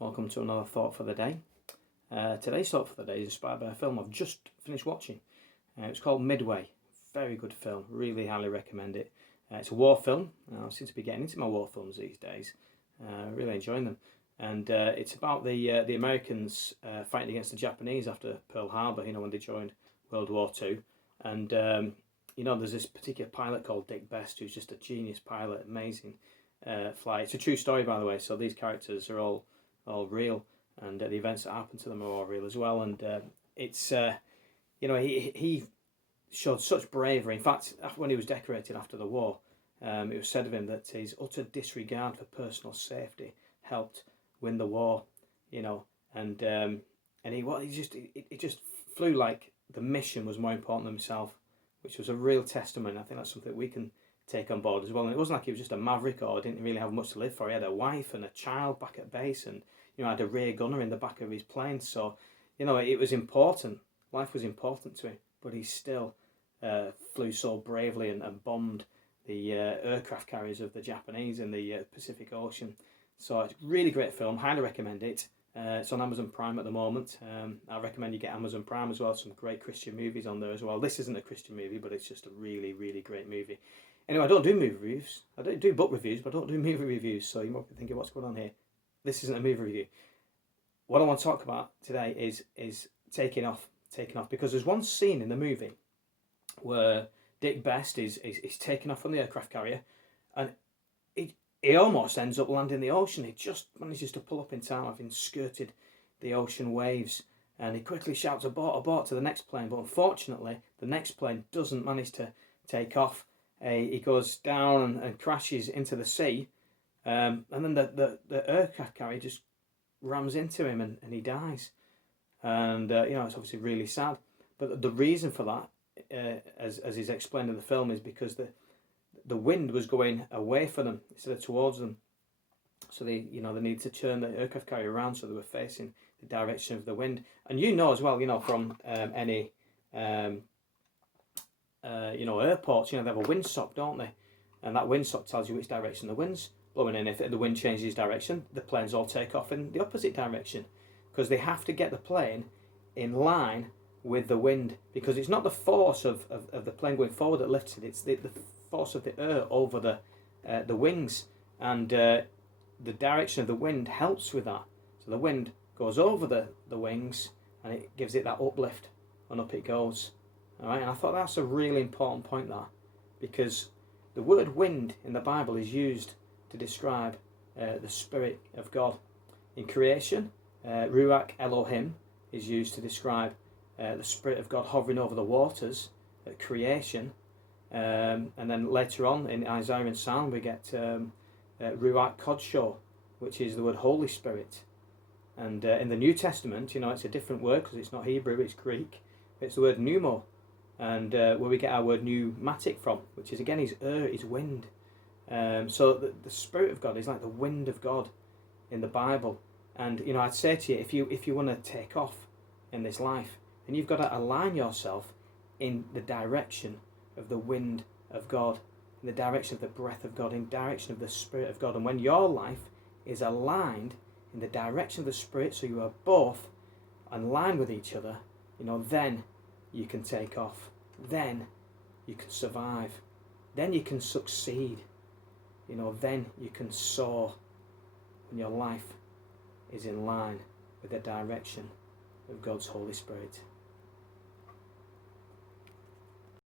Welcome to another Thought for the Day. Today's Thought for the Day is inspired by a film I've just finished watching. It's called Midway. Very good film, really highly recommend it. It's a war film. I seem to be getting into my war films these days. Really enjoying them. And it's about the Americans fighting against the Japanese after Pearl Harbor, when they joined World War II. And, there's this particular pilot called Dick Best, who's just a genius pilot, amazing flight. It's a true story, by the way, so these characters are all real, and the events that happened to them are all real as well. And it's he showed such bravery. In fact, when he was decorated after the war, it was said of him that his utter disregard for personal safety helped win the war. And he just flew like the mission was more important than himself, which was a real testament. I think that's something we can take on board as well. And it wasn't like he was just a maverick or didn't really have much to live for. He had a wife and a child back at base, and had a rear gunner in the back of his plane. So it was important. Life was important to him, but he still flew so bravely and bombed the aircraft carriers of the Japanese in the Pacific Ocean. So it's a really great film. Highly recommend it. It's on Amazon Prime at the moment. I recommend you get Amazon Prime as well. Some great Christian movies on there as well. This isn't a Christian movie, but it's just a really, really great movie. Anyway, I don't do movie reviews. I don't do book reviews, but I don't do movie reviews. So you might be thinking, what's going on here? This isn't a movie review. What I want to talk about today is taking off, because there's one scene in the movie where Dick Best is taking off from the aircraft carrier, and he almost ends up landing in the ocean. He just manages to pull up in time, having skirted the ocean waves, and he quickly shouts, abort to the next plane. But unfortunately, the next plane doesn't manage to take off. He goes down and crashes into the sea, and then the aircraft carrier just rams into him and he dies. And it's obviously really sad. But the reason for that, as is explained in the film, is because the wind was going away from them instead of towards them. So they needed to turn the aircraft carrier around so they were facing the direction of the wind. And as well, from any airports, they have a windsock, don't they? And that windsock tells you which direction the wind's blowing in. If the wind changes direction, the planes all take off in the opposite direction, because they have to get the plane in line with the wind, because it's not the force of the plane going forward that lifts it, it's the force of the air over the wings, and the direction of the wind helps with that. So the wind goes over the wings and it gives it that uplift, and up it goes. Alright, and I thought that's a really important point there, because the word wind in the Bible is used to describe the Spirit of God. In creation, Ruach Elohim is used to describe the Spirit of God hovering over the waters at creation. And then later on in Isaiah and Psalm we get Ruach Kodsho, which is the word Holy Spirit. And in the New Testament, it's a different word, because it's not Hebrew, it's Greek. It's the word pneumo, and where we get our word pneumatic from, which is again is air, is wind. So the Spirit of God is like the wind of God in the Bible. And I'd say to you, if you want to take off in this life, then you've got to align yourself in the direction of the wind of God, in the direction of the breath of God, in the direction of the Spirit of God. And when your life is aligned in the direction of the Spirit, so you are both aligned with each other, then you can take off. Then you can survive. Then you can succeed. Then you can soar when your life is in line with the direction of God's Holy Spirit.